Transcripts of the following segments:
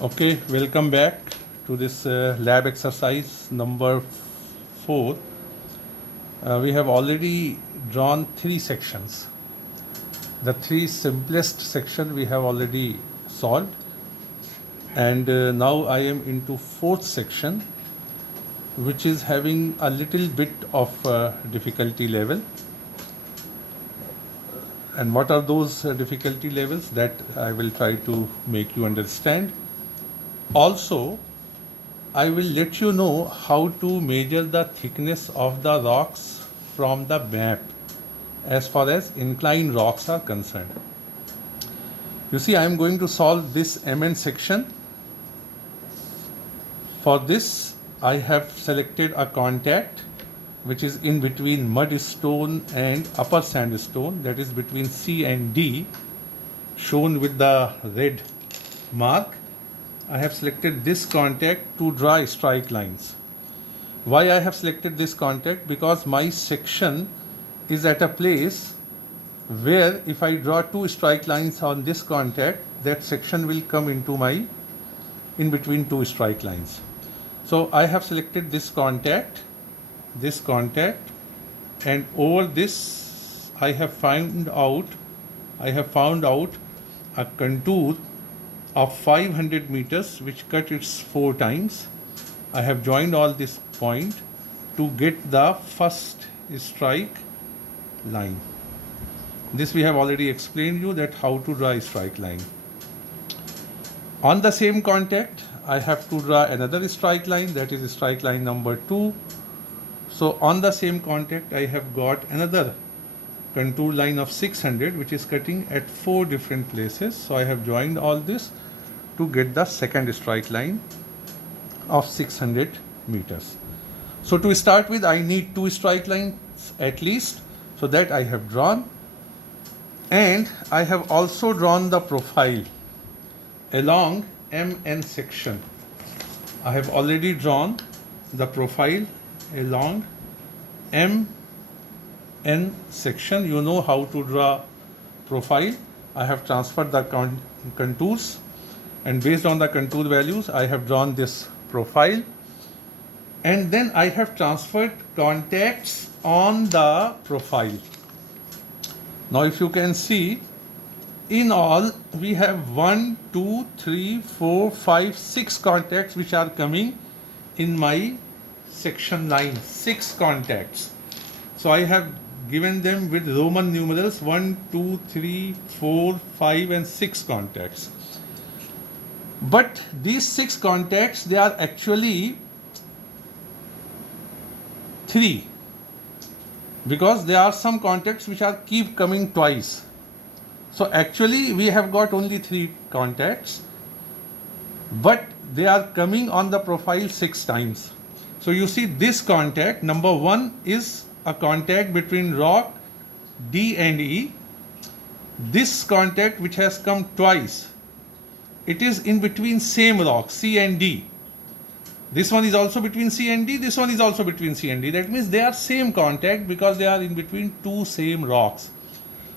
Okay, welcome back to this lab exercise number 4. We have already drawn 3 sections. The 3 simplest section we have already solved, and now I am into 4th section, which is having a little bit of difficulty level. And what are those difficulty levels? That I will try to make you understand. Also, I will let you know how to measure the thickness of the rocks from the map as far as inclined rocks are concerned. You see, I am going to solve this MN section. For this, I have selected a contact which is in between mudstone and upper sandstone, that is between C and D, shown with the red mark. I have selected this contact to draw strike lines. Why I have selected this contact? Because my section is at a place where if I draw 2 strike lines on this contact, that section will come into my in between 2 strike lines. So I have selected this contact, and over this I have found out a contour of 500 meters which cut its 4 times. I have joined all this point to get the first strike line. This we have already explained you that how to draw a strike line. On the same contact, I have to draw another strike line, that is strike line number 2. So on the same contact, I have got another contour line of 600 which is cutting at 4 different places. So I have joined all this to get the second strike line of 600 meters. So to start with, I need 2 strike lines at least, so that I have drawn. And I have also drawn the profile along MN section. I have already drawn the profile along MN section. You know how to draw profile. I have transferred the contours, and based on the contour values, I have drawn this profile. And then I have transferred contacts on the profile. Now if you can see, in all we have 1, 2, 3, 4, 5, 6 contacts which are coming in my section line. 6 contacts. So I have given them with Roman numerals 1, 2, 3, 4, 5 and 6 contacts. But these 6 contacts, they are actually 3, because there are some contacts which are keep coming twice. So actually we have got only 3 contacts, but they are coming on the profile 6 times. So you see, this contact number 1 is a contact between rock D and E. This contact which has come twice, it is in between same rock C and D. This one is also between C and D, this one is also between C and D. That means they are same contact because they are in between 2 same rocks.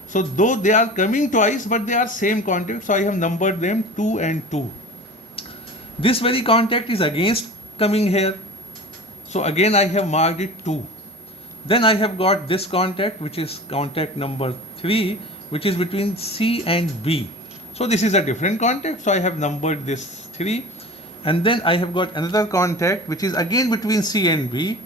So though they are coming twice, but they are same contact, so I have numbered them 2 and 2. This very contact is against coming here. So again I have marked it 2. Then I have got this contact, which is contact number 3, which is between C and B. So this is a different contact, so I have numbered this 3. And then I have got another contact which is again between C and B.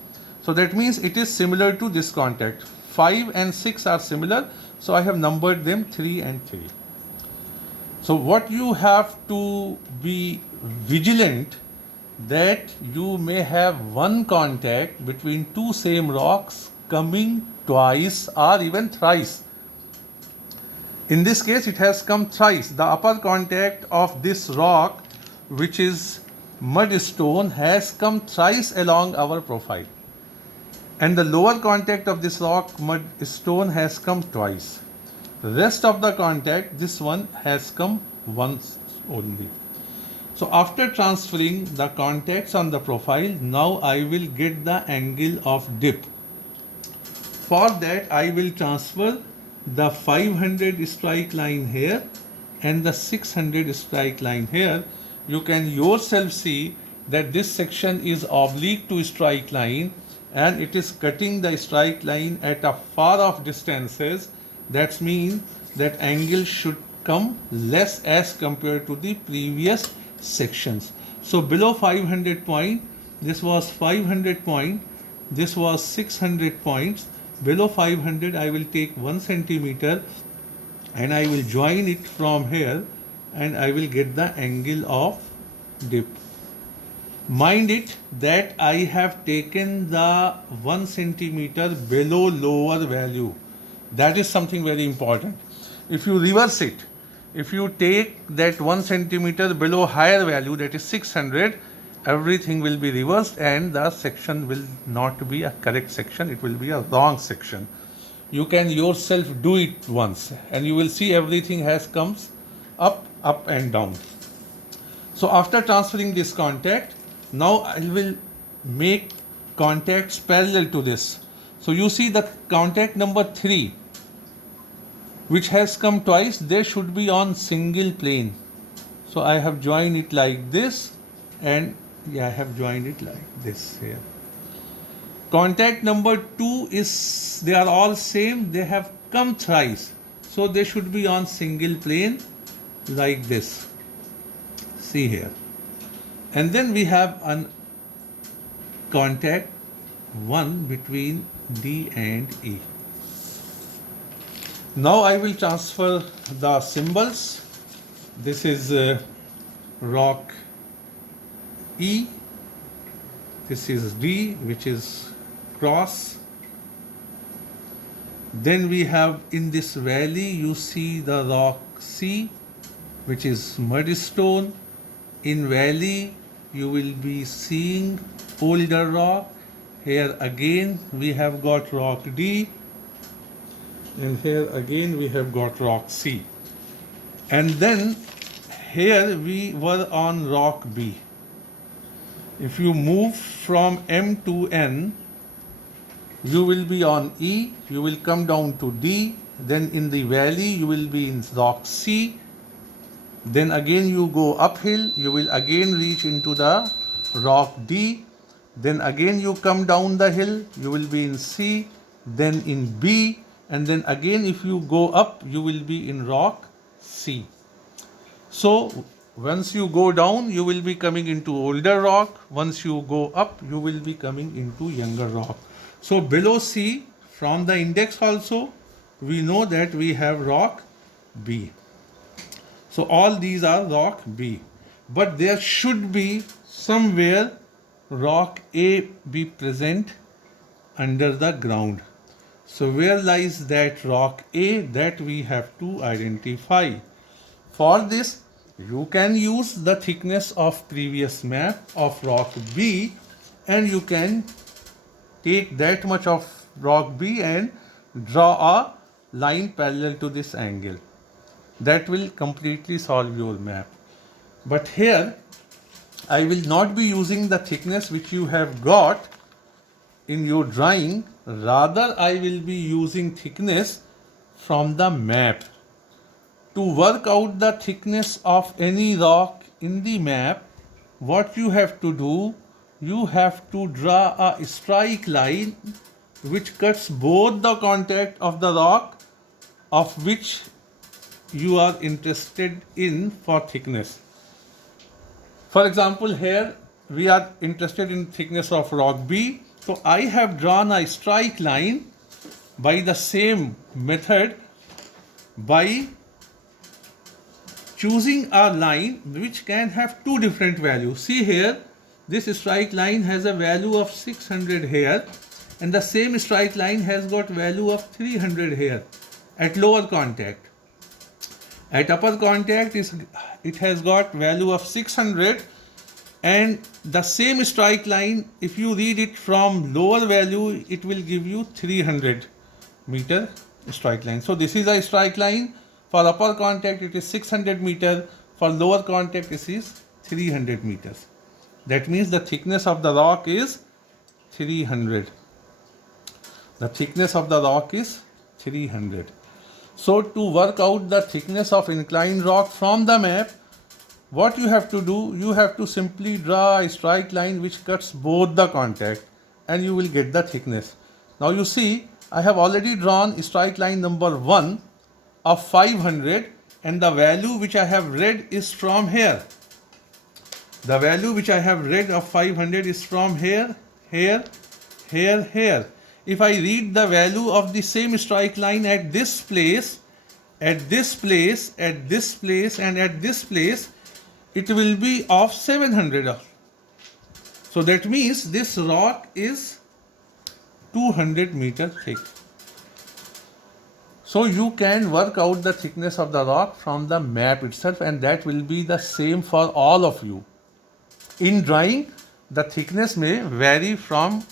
So that means it is similar to this contact. 5 and 6 are similar, so I have numbered them 3 and 3. So what you have to be vigilant, that you may have one contact between 2 same rocks coming twice or even thrice. In this case it has come thrice. The upper contact of this rock, which is mudstone, has come thrice along our profile, and the lower contact of this rock mudstone has come twice. The rest of the contact, this one has come once only. So after transferring the contacts on the profile, now I will get the angle of dip. For that I will transfer the 500 strike line here and the 600 strike line here, you can yourself see that this section is oblique to strike line and it is cutting the strike line at a far off distances. That means that angle should come less as compared to the previous sections. So below 500 point, this was 500 point, this was 600 points. Below 500 I will take 1 centimeter and I will join it from here and I will get the angle of dip. Mind it that I have taken the 1 centimeter below lower value. That is something very important. If you reverse it, if you take that 1 centimeter below higher value, that is 600, everything will be reversed and the section will not be a correct section, it will be a wrong section. You can yourself do it once and you will see everything has comes up and down. So after transferring this contact, now I will make contacts parallel to this. So you see the contact number 3 which has come twice, they should be on single plane. So I have joined it like this and I have joined it like this here. Contact number 2 is, they are all same, they have come thrice. So they should be on single plane like this. See here. And then we have an contact 1 between D and E. Now I will transfer the symbols. This is rock E. This is D, which is cross. Then we have in this valley, you see the rock C, which is mudstone. In valley, you will be seeing older rock. Here again, we have got rock D. And here again, we have got rock C. And then here we were on rock B. If you move from M to N, you will be on E, you will come down to D, then in the valley you will be in rock C, then again you go uphill, you will again reach into the rock D, then again you come down the hill, you will be in C, then in B, and then again if you go up, you will be in rock C. So once you go down, you will be coming into older rock. Once you go up, you will be coming into younger rock. So below C, from the index also, we know that we have rock B. So all these are rock B. But there should be somewhere rock A be present under the ground. So where lies that rock A? That we have to identify. For this, you can use the thickness of previous map of rock B and you can take that much of rock B and draw a line parallel to this angle. That will completely solve your map. But here, I will not be using the thickness which you have got in your drawing. Rather, I will be using thickness from the map. To work out the thickness of any rock in the map, what you have to do, you have to draw a strike line which cuts both the contact of the rock of which you are interested in for thickness. For example, here we are interested in thickness of rock B. So I have drawn a strike line by the same method by choosing a line which can have two different values. See here, this strike line has a value of 600 here and the same strike line has got value of 300 here at lower contact. At upper contact, it has got value of 600 and the same strike line, if you read it from lower value, it will give you 300 meter strike line. So this is a strike line. For upper contact, it is 600 meter. For lower contact, this is 300 meters. That means the thickness of the rock is 300. The thickness of the rock is 300. So to work out the thickness of inclined rock from the map, what you have to do, you have to simply draw a straight line which cuts both the contact and you will get the thickness. Now you see, I have already drawn straight line number 1 of 500 and the value which I have read is from here. The value which I have read of 500 is from here, here, here, here. If I read the value of the same straight line at this place, at this place, at this place and at this place, it will be of 700. So that means this rock is 200 meter thick. So you can work out the thickness of the rock from the map itself, and that will be the same for all of you. In drawing, the thickness may vary from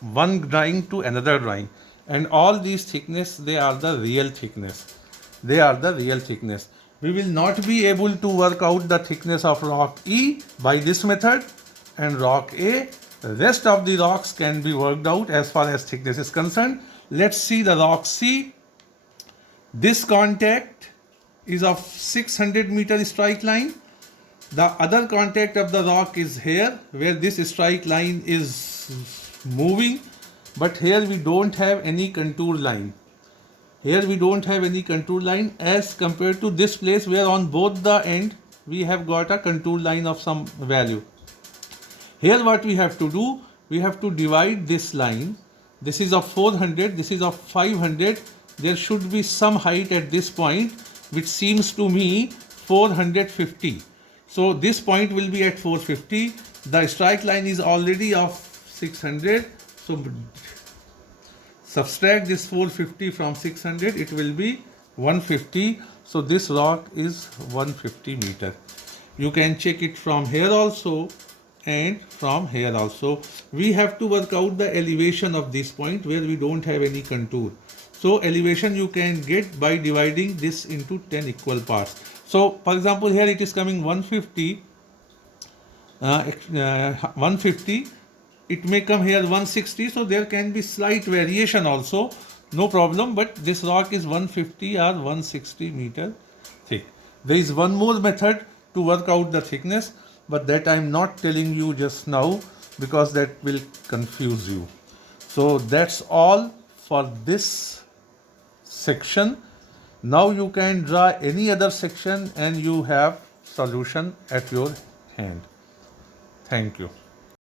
one drawing to another drawing, and all these thickness, they are the real thickness. They are the real thickness. We will not be able to work out the thickness of rock E by this method and rock A. The rest of the rocks can be worked out as far as thickness is concerned. Let's see the rock C. This contact is of 600 meter strike line. The other contact of the rock is here, where this strike line is moving, but here we don't have any contour line. Here we don't have any contour line as compared to this place where on both the end we have got a contour line of some value. Here what we have to do, we have to divide this line. This is of 400, this is of 500. There should be some height at this point which seems to me 450. So this point will be at 450. The strike line is already of 600. So subtract this 450 from 600, it will be 150. So this rock is 150 meter. You can check it from here also and from here also. We have to work out the elevation of this point where we don't have any contour. So elevation you can get by dividing this into 10 equal parts. So for example, here it is coming 150, 150. It may come here 160, so there can be slight variation also, no problem, but this rock is 150 or 160 meter thick. There is one more method to work out the thickness, but that I am not telling you just now because that will confuse you. So that's all for this section. Now you can draw any other section and you have solution at your hand. Thank you.